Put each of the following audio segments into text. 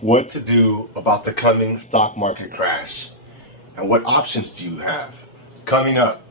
what to do about the coming stock market crash and what options do you have coming up.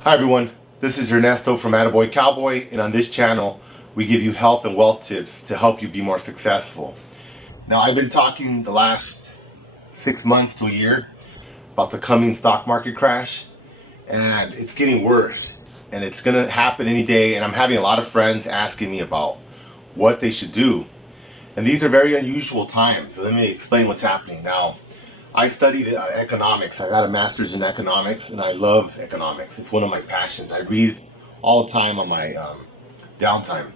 Hi everyone, this is Ernesto from Attaboy Cowboy, and on this channel we give you health and wealth tips to help you be more successful. Now, I've been talking the last 6 months to a year about the coming stock market crash, and it's getting worse and it's gonna happen any day, and I'm having a lot of friends asking me about what they should do. And these are very unusual times, so let me explain what's happening now. I studied economics. I got a master's in economics, and I love economics. It's one of my passions. I read all the time on my downtime.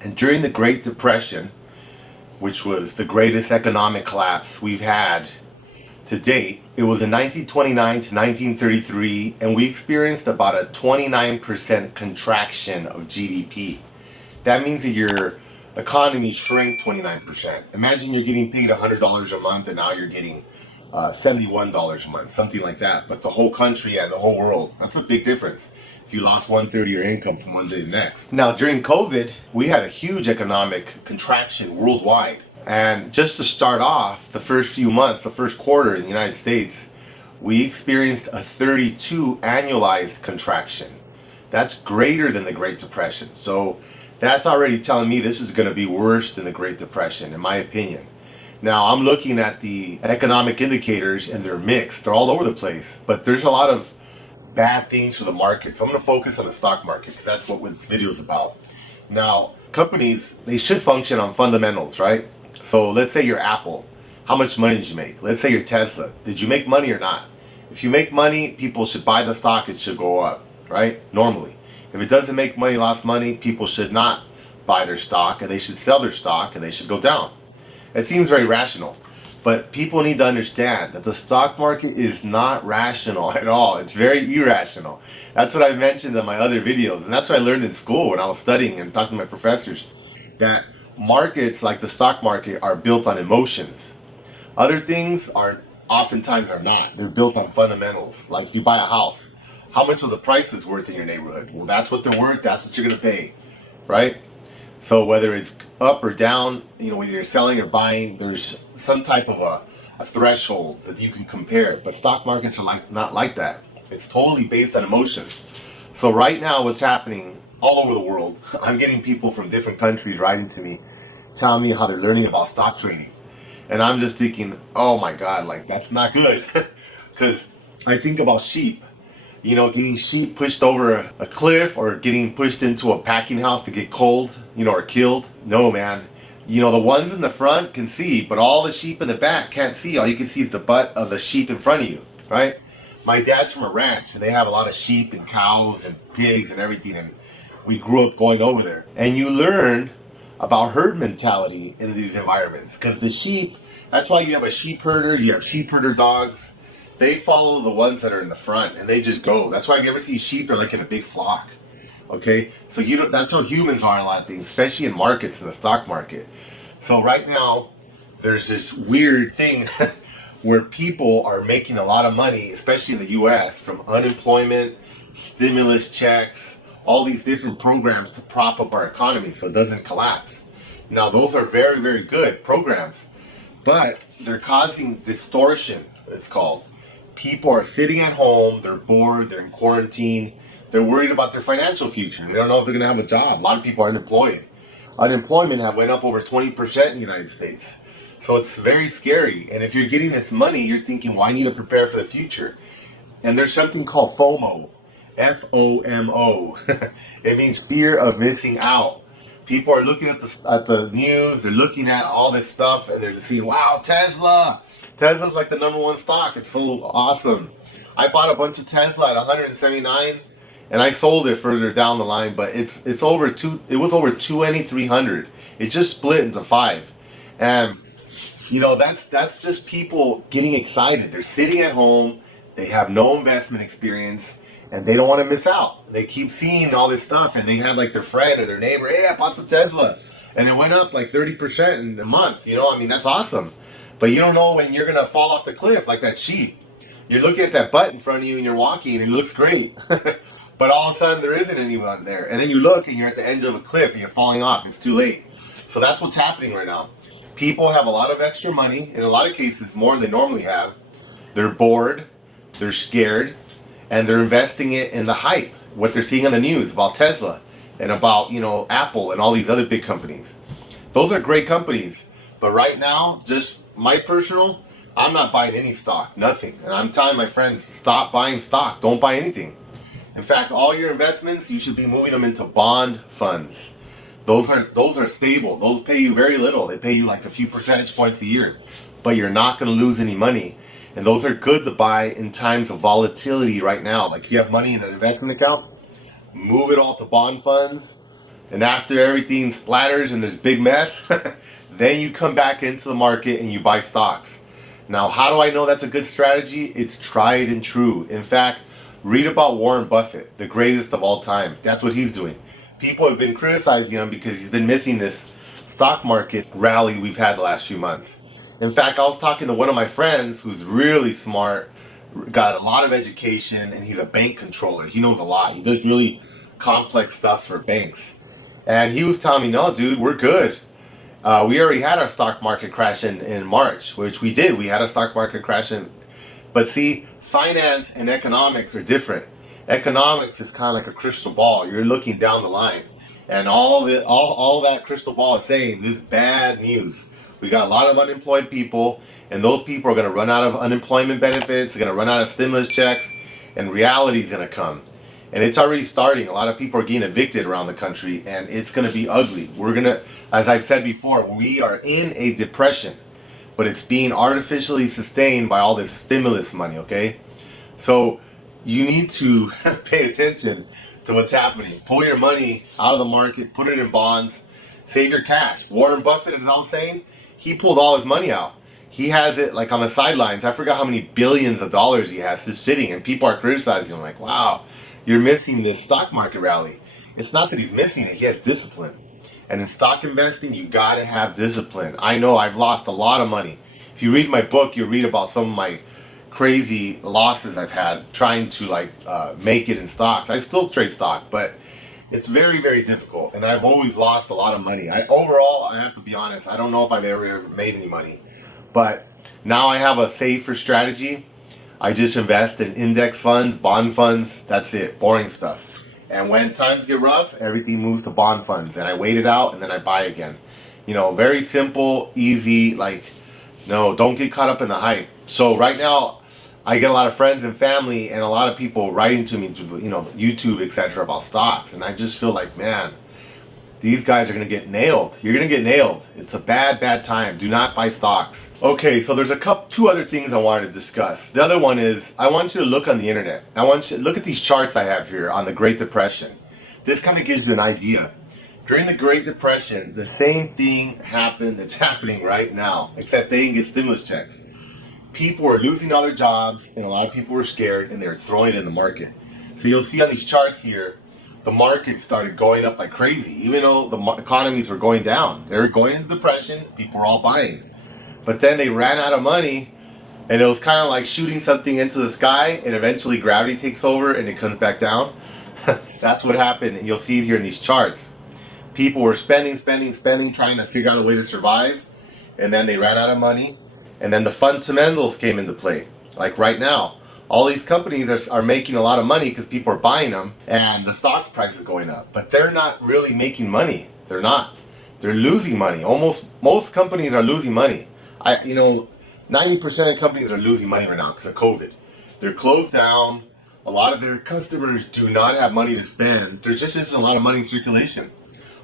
And during the Great Depression, which was the greatest economic collapse we've had to date, it was in 1929 to 1933, and we experienced about a 29% contraction of GDP. That means that your economy shrank 29%. Imagine you're getting paid $100 a month and now you're getting $71 a month, something like that. But the whole country and the whole world, that's a big difference if you lost 1/3 of your income from one day to the next. Now, during COVID, we had a huge economic contraction worldwide. And just to start off, the first few months, the first quarter in the United States, we experienced a 32 annualized contraction. That's greater than the Great Depression. So that's already telling me this is going to be worse than the Great Depression, in my opinion. Now, I'm looking at the economic indicators and they're mixed. They're all over the place. But there's a lot of bad things for the market. So I'm going to focus on the stock market because that's what this video is about. Now, companies, they should function on fundamentals, right? So let's say you're Apple. How much money did you make? Let's say you're Tesla. Did you make money or not? If you make money, people should buy the stock. It should go up, right? Normally. If it doesn't make money, lost money, people should not buy their stock, and they should sell their stock, and they should go down. It seems very rational, but people need to understand that the stock market is not rational at all. It's very irrational. That's what I mentioned in my other videos, and that's what I learned in school when I was studying and talking to my professors, that markets like the stock market are built on emotions. Other things are oftentimes are not. They're built on fundamentals. Like if you buy a house, how much of the price is worth in your neighborhood? Well, that's what they're worth. That's what you're going to pay, right? So whether it's up or down, whether you're selling or buying, there's some type of a threshold that you can compare. But stock markets are not like that. It's totally based on emotions. So right now, what's happening all over the world, I'm getting people from different countries writing to me, telling me how they're learning about stock trading. And I'm just thinking, oh my God, that's not good. Because I think about sheep. Getting sheep pushed over a cliff or getting pushed into a packing house to get cold, or killed. No, man. The ones in the front can see, but all the sheep in the back can't see. All you can see is the butt of the sheep in front of you, right? My dad's from a ranch, and they have a lot of sheep and cows and pigs and everything, and we grew up going over there. And you learn about herd mentality in these environments, because the sheep, that's why you have a sheep herder, you have sheep herder dogs. They follow the ones that are in the front, and they just go. That's why you ever see sheep, they're like in a big flock. Okay, so that's how humans are in a lot of things, especially in markets, in the stock market. So right now, there's this weird thing where people are making a lot of money, especially in the U.S., from unemployment, stimulus checks, all these different programs to prop up our economy so it doesn't collapse. Now, those are very, very good programs, but they're causing distortion, it's called. People are sitting at home, they're bored, they're in quarantine, they're worried about their financial future. They don't know if they're going to have a job. A lot of people are unemployed. Unemployment went up over 20% in the United States. So it's very scary. And if you're getting this money, you're thinking, well, I need to prepare for the future. And there's something called FOMO, F-O-M-O. It means fear of missing out. People are looking at the news, they're looking at all this stuff, and they're just seeing, wow, Tesla's like the number 1 stock. It's so awesome. I bought a bunch of Tesla at 179, and I sold it further down the line. But it was over 2,300. It just split into 5, and that's just people getting excited. They're sitting at home. They have no investment experience, and they don't want to miss out. They keep seeing all this stuff, and they have like their friend or their neighbor, hey, I bought some Tesla, and it went up like 30% in a month. You know, I mean, that's awesome. But you don't know when you're going to fall off the cliff like that sheep. You're looking at that butt in front of you and you're walking and it looks great. But all of a sudden there isn't anyone there. And then you look and you're at the edge of a cliff and you're falling off. It's too late. So that's what's happening right now. People have a lot of extra money, in a lot of cases more than they normally have. They're bored, they're scared, and they're investing it in the hype. What they're seeing on the news about Tesla and about, you know, Apple and all these other big companies. Those are great companies. But right now, just my personal, I'm not buying any stock, nothing. And I'm telling my friends, stop buying stock, don't buy anything. In fact, all your investments, you should be moving them into bond funds. Those are stable. Those pay you very little. They pay you like a few percentage points a year, but you're not going to lose any money. And those are good to buy in times of volatility right now. Like you have money in an investment account, move it all to bond funds. And after everything splatters and there's big mess, then you come back into the market and you buy stocks. Now, how do I know that's a good strategy? It's tried and true. In fact, read about Warren Buffett, the greatest of all time. That's what he's doing. People have been criticizing him because he's been missing this stock market rally we've had the last few months. In fact, I was talking to one of my friends who's really smart, got a lot of education, and he's a bank controller. He knows a lot. He does really complex stuff for banks. And he was telling me, no, dude, we're good. We already had our stock market crash in March, which we did. We had a stock market crash but see, finance and economics are different. Economics is kind of like a crystal ball. You're looking down the line. And all that crystal ball is saying this is bad news. We got a lot of unemployed people, and those people are going to run out of unemployment benefits, they're going to run out of stimulus checks, and reality is going to come. And it's already starting. A lot of people are getting evicted around the country, and it's going to be ugly. We're going to, as I've said before, we are in a depression, but it's being artificially sustained by all this stimulus money, okay? So you need to pay attention to what's happening. Pull your money out of the market, put it in bonds, save your cash. Warren Buffett, as I was saying, he pulled all his money out. He has it like on the sidelines. I forgot how many billions of dollars he has just sitting, and people are criticizing him like, wow, you're missing this stock market rally. It's not that he's missing it, he has discipline. And in stock investing, you gotta have discipline. I know I've lost a lot of money. If you read my book, you'll read about some of my crazy losses I've had trying to make it in stocks. I still trade stock, but it's very, very difficult. And I've always lost a lot of money. Overall, I have to be honest, I don't know if I've ever made any money. But now I have a safer strategy. I just invest in index funds, bond funds, that's it, boring stuff. And when times get rough, everything moves to bond funds. And I wait it out and then I buy again. You know, very simple, easy, no, don't get caught up in the hype. So right now, I get a lot of friends and family and a lot of people writing to me through, YouTube, etc. about stocks. And I just feel like, man, these guys are going to get nailed. You're going to get nailed. It's a bad, bad time. Do not buy stocks. Okay, so there's two other things I wanted to discuss. The other one is, I want you to look on the internet. I want you to look at these charts I have here on the Great Depression. This kind of gives you an idea. During the Great Depression, the same thing happened that's happening right now, except they didn't get stimulus checks. People were losing all their jobs, and a lot of people were scared, and they were throwing it in the market. So you'll see on these charts here, the market started going up like crazy. Even though the economies were going down, they were going into depression, people were all buying. But then they ran out of money, and it was kind of like shooting something into the sky, and eventually gravity takes over and it comes back down. That's what happened, and you'll see it here in these charts. People were spending, trying to figure out a way to survive, and then they ran out of money, and then the fundamentals came into play. Like right now, all these companies are making a lot of money because people are buying them, and the stock price is going up. But they're not really making money. They're not. They're losing money. Most companies are losing money. 90% of companies are losing money right now because of COVID. They're closed down. A lot of their customers do not have money to spend. There's just isn't a lot of money in circulation.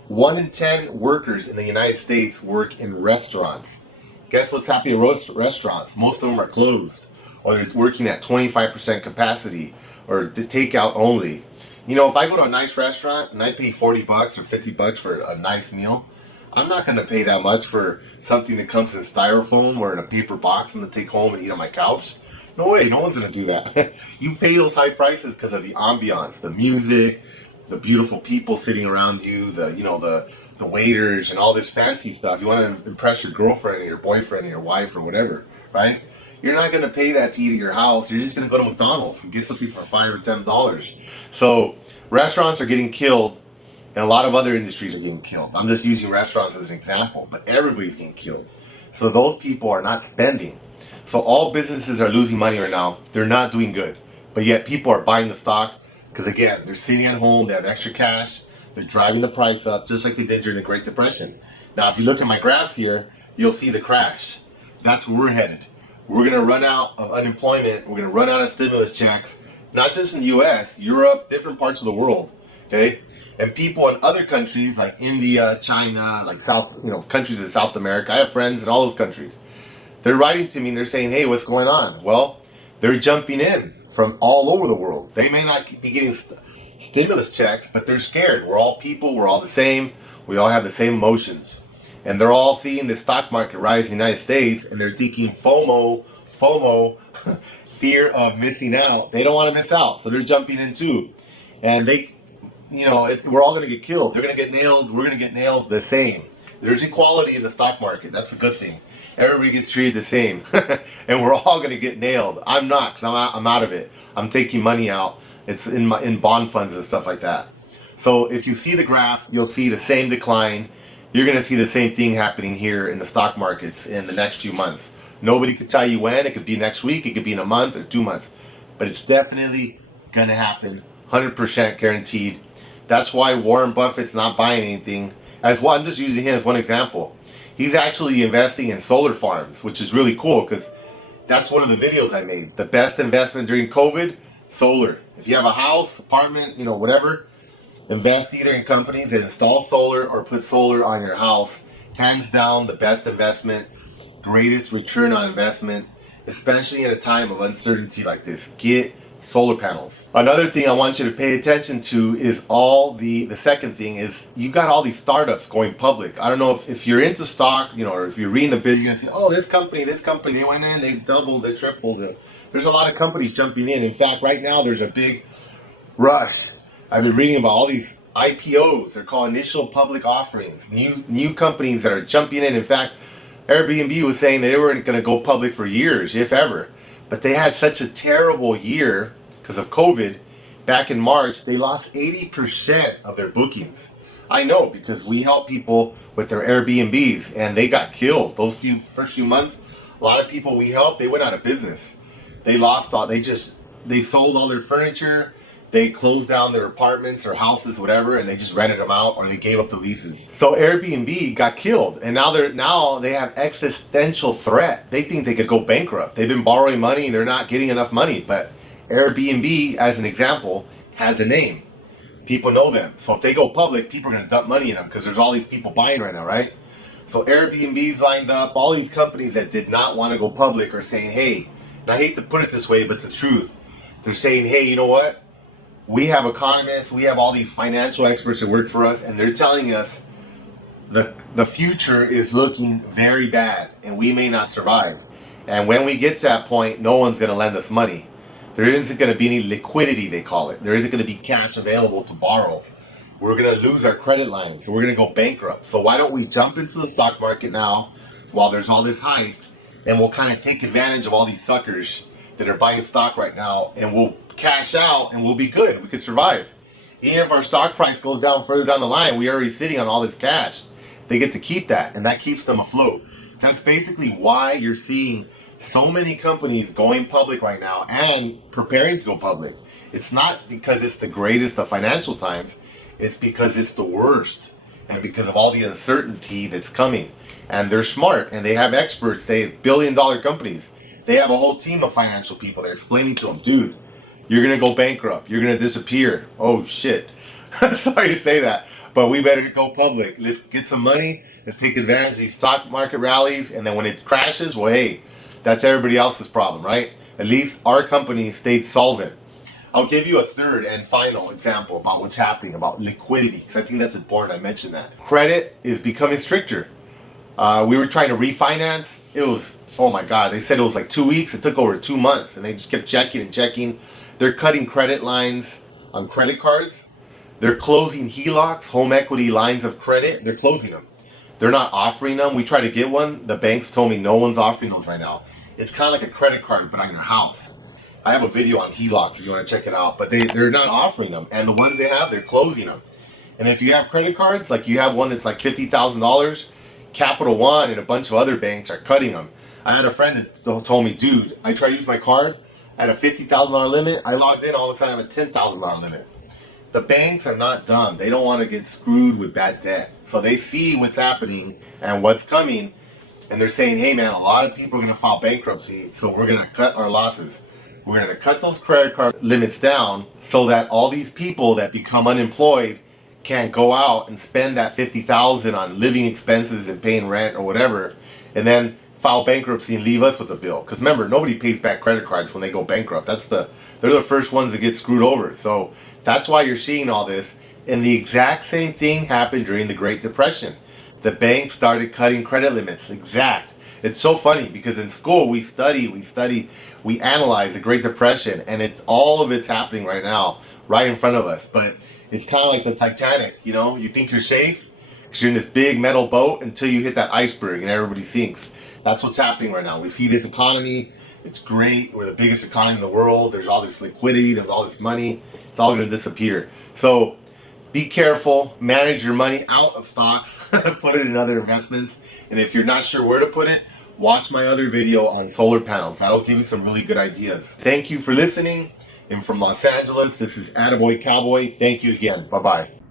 1 in 10 workers in the United States work in restaurants. Guess what's happening in restaurants? Most of them are closed, or they're working at 25% capacity, or the takeout only. If I go to a nice restaurant and I pay $40 or $50 for a nice meal, I'm not going to pay that much for something that comes in styrofoam or in a paper box I'm going to take home and eat on my couch. No way, no one's gonna do that. You pay those high prices because of the ambiance, the music, the beautiful people sitting around you, the waiters and all this fancy stuff. You want to impress your girlfriend or your boyfriend or your wife or whatever, right? You're not gonna pay that to eat at your house. You're just gonna go to McDonald's and get something for $5 or $10. So restaurants are getting killed, and a lot of other industries are getting killed. I'm just using restaurants as an example, but everybody's getting killed. So those people are not spending. So all businesses are losing money right now. They're not doing good. But yet people are buying the stock because, again, they're sitting at home, they have extra cash, they're driving the price up just like they did during the Great Depression. Now, if you look at my graphs here, you'll see the crash. That's where we're headed. We're going to run out of unemployment. We're going to run out of stimulus checks, not just in the US, Europe, different parts of the world. Okay? And people in other countries like India, China, like countries in South America, I have friends in all those countries. They're writing to me and they're saying, hey, what's going on? Well, they're jumping in from all over the world. They may not be getting stimulus checks, but they're scared. We're all people. We're all the same. We all have the same emotions. And they're all seeing the stock market rise in the United States, and they're thinking FOMO, fear of missing out. They don't want to miss out, so they're jumping in too. And we're all going to get killed. They're going to get nailed. We're going to get nailed the same. There's equality in the stock market. That's a good thing. Everybody gets treated the same. And we're all going to get nailed. I'm not, because I'm out of it. I'm taking money out. It's in bond funds and stuff like that. So if you see the graph, you'll see the same decline. You're going to see the same thing happening here in the stock markets in the next few months. Nobody could tell you when. It could be next week. It could be in a month or 2 months. But it's definitely going to happen. 100% guaranteed. That's why Warren Buffett's not buying anything. I'm just using him as one example. He's actually investing in solar farms, which is really cool because that's one of the videos I made. The best investment during COVID, solar. If you have a house, apartment, whatever, invest either in companies that install solar or put solar on your house. Hands down, the best investment, greatest return on investment, especially in a time of uncertainty like this. Get solar panels. Another thing I want you to pay attention to is the second thing is you got all these startups going public. I don't know if you're into stock, or if you're reading the biz, you're gonna say, oh, this company, they went in, they doubled, they tripled. There's a lot of companies jumping in. In fact, right now there's a big rush. I've been reading about all these IPOs. They're called initial public offerings. New companies that are jumping in. In fact, Airbnb was saying they weren't going to go public for years, if ever. But they had such a terrible year because of COVID. Back in March, they lost 80% of their bookings. I know because we help people with their Airbnbs and they got killed. Those first few months, a lot of people we helped, they went out of business. They lost all, they sold all their furniture. They closed down their apartments or houses, whatever, and they just rented them out or they gave up the leases. So Airbnb got killed, and now they have existential threat. They think they could go bankrupt. They've been borrowing money and they're not getting enough money. But Airbnb, as an example, has a name. People know them. So if they go public, people are going to dump money in them because there's all these people buying right now, right? So Airbnb's lined up. All these companies that did not want to go public are saying, hey, and I hate to put it this way, but it's the truth. They're saying, hey, you know what? We have economists, we have all these financial experts that work for us, and they're telling us the future is looking very bad, and we may not survive. And when we get to that point, no one's going to lend us money. There isn't going to be any liquidity, they call it. There isn't going to be cash available to borrow. We're going to lose our credit lines. So we're going to go bankrupt. So why don't we jump into the stock market now while there's all this hype, and we'll kind of take advantage of all these suckers that are buying stock right now, and we'll cash out and we'll be good. We could survive. Even if our stock price goes down further down the line, we're already sitting on all this cash. They get to keep that, and that keeps them afloat. That's basically why you're seeing so many companies going public right now and preparing to go public. It's not because it's the greatest of financial times. It's because it's the worst, and because of all the uncertainty that's coming. And they're smart, and they have experts. They have billion-dollar companies. They have a whole team of financial people. They're explaining to them, dude, you're going to go bankrupt. You're going to disappear. Oh, shit. Sorry to say that, but we better go public. Let's get some money. Let's take advantage of these stock market rallies. And then when it crashes, well, hey, that's everybody else's problem, right? At least our company stayed solvent. I'll give you a third and final example about what's happening, about liquidity, because I think that's important. I mentioned that. Credit is becoming stricter. We were trying to refinance. It was Oh my God, they said it was like 2 weeks. It took over 2 months, and they just kept checking and checking. They're cutting credit lines on credit cards. They're closing HELOCs, home equity lines of credit. They're closing them. They're not offering them. We tried to get one. The banks told me no one's offering those right now. It's kind of like a credit card, but on your house. I have a video on HELOCs if you want to check it out, but they're not offering them. And the ones they have, they're closing them. And if you have credit cards, like you have one that's like $50,000, Capital One and a bunch of other banks are cutting them. I had a friend that told me, dude, I tried to use my card. I had a $50,000 limit. I logged in, all of a sudden I have a $10,000 limit. The banks are not dumb. They don't want to get screwed with bad debt. So they see what's happening and what's coming. And they're saying, hey man, a lot of people are going to file bankruptcy. So we're going to cut our losses. We're going to cut those credit card limits down so that all these people that become unemployed can't go out and spend that $50,000 on living expenses and paying rent or whatever, and then file bankruptcy and leave us with a bill. Because remember, nobody pays back credit cards when they go bankrupt. They're the first ones that get screwed over. So that's why you're seeing all this. And the exact same thing happened during the Great Depression. The banks started cutting credit limits. It's so funny because in school we analyze the Great Depression, and all of it's happening right now, right in front of us. But it's kind of like the Titanic, you know? You think you're safe because you're in this big metal boat until you hit that iceberg and everybody sinks. That's what's happening right now. We see this economy. It's great. We're the biggest economy in the world. There's all this liquidity. There's all this money. It's all going to disappear. So be careful. Manage your money out of stocks. Put it in other investments. And if you're not sure where to put it, watch my other video on solar panels. That'll give you some really good ideas. Thank you for listening. And from Los Angeles, this is Attaboy Cowboy. Thank you again. Bye-bye.